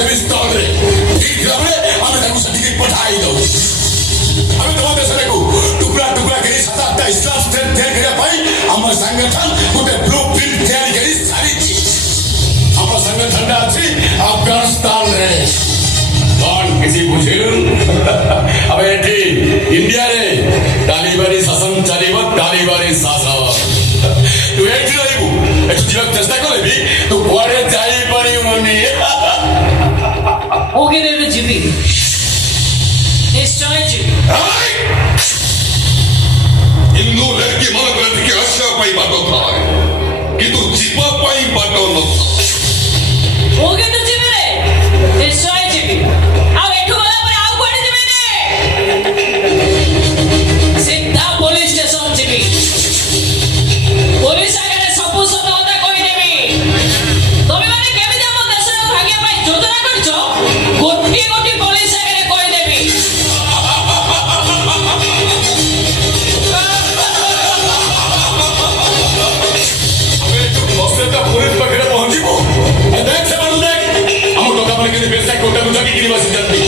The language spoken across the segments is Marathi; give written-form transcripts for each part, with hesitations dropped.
देवी स्थल रे ठीक थिलाबे आमे ताकू सटिके पठाई दो आमे तमा देशरे को टुकड़ा टुकड़ा करी 7-8 इस्लाम स्टेट तैयार करिया पाई हमर संगठन गोटे ब्लूप्रिंट तैयार करी सारी थी हमर संगठन अछि अफगानिस्तान रे कौन किसी बुझेलुन अबे एठी इंडिया रे तालिबानी शासन चलिब तालिबानी शासन तू एठी रहबू एठी जीवक चेष्टा करबी तू कुआडे जाई परिउनी ओके रे जीवी निश्चय जीवी हिंदू लड़की मन करती कि आशा पाई बातो था कि तू जीवा पाई बातो न ओके तो जीवी रे निश्चय जीवी आ एठू गला पर आउ कोडी जीवी रे सीधा पुलिस स्टेशन जीवी पुलिस आगे सब सतता कहि देबी तमे माने केमिति हम देश भाग्य पाई योजना करछो गोटी गोटी पुलिस आगे कहि देबी पुलिस पाखे पहुंचीबो देख से मानु देख हम टका पर के बेसा कोटा को जगी गिरी बस जल्दी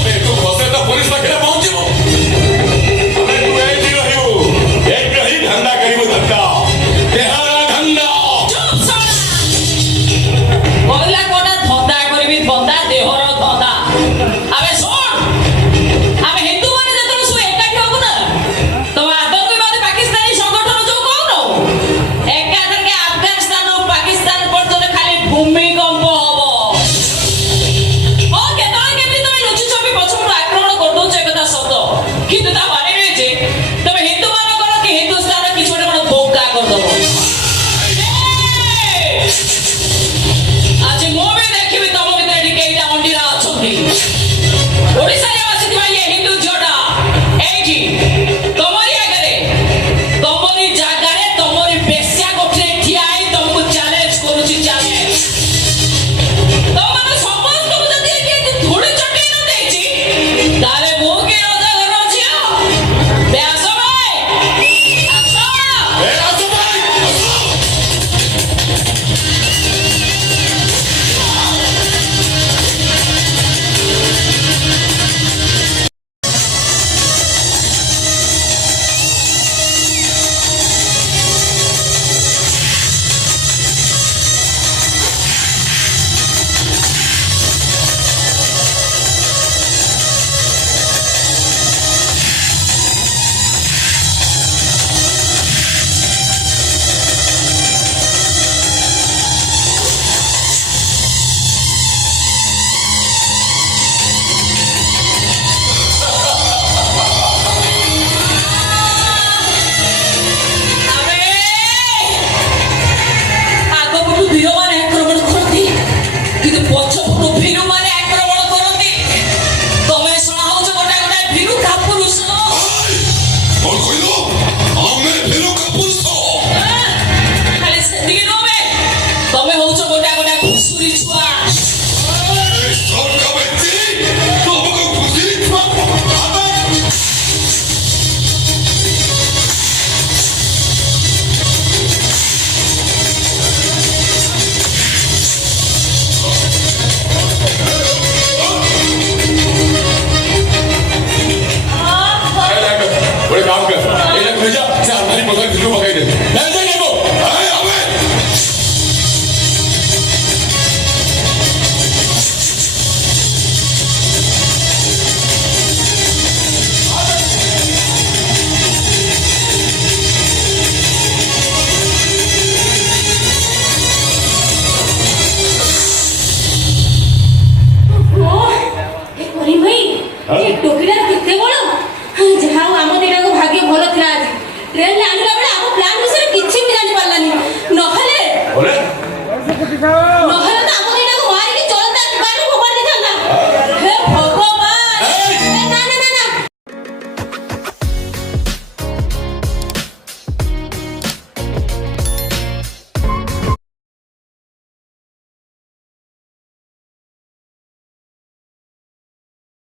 अबे तू बसे तो पुलिस पाखे पहुंचीबो अबे तू एठी रहिबो एक रही धंधा करिबो धंधा तेहारा धंधा चुप साला बोला कोना धंधा करबी धंधा देहर धंधा अबे सुन अबे हिंदू माने जतन सु एकाठी होबो ना तो आतंकवादी पाकिस्तानी संगठन जो कहनो एकाधर के अफगानिस्तान और पाकिस्तान पर तो खाली भूमिकंप होबो ओके तो केमि तमे लुचि छपि पछुर आक्रमण कर दो जे कथा शब्द किंतु ता माने रे जे तमे हिंदू माने करो कि हिंदुस्तान किछ गोटे कोन बोका कर दबो आज मो भी देखिबी तम भीतर एठी केइटा अंडीरा अछंती ओडिसा रे आसीथिबा ये हिंदू जोड़ा एठी तमरी आगरे तमरी जागारे तमरी बेस्या कोठे ठियाई तमको चैलेंज करूची चैलेंज तमने समस्त को जदी एठी थोड़ी चटी न देची तारे मो के राजा घर छियो ब्यास भाई आसो ए राजू भाई अबे आगो पुटु भीरो माने आक्रमण करती किंतु पछ पुटु भीरो माने आक्रमण करती तमे सुना होछ गोटा गोटा भीरू का पुरुष कौन कहिलो हमें फेरो का पुरुषो खाली सेती नबे तमे होछ गोटा गोटा घुसुरी छुआ सर का बच्ची तो हमको खुशी छुआ अबे बड़े काम कर ये लग भेजा से हमारी पकड़ किलो पकड़ दे ले जाइए वो अरे अबे भाई ये टोकरीरा कितने बड़ जहाँ आम दिन को भाग्य भल था आज ट्रेन में आने बेले आम प्लान विषय किसी भी जानी पारानी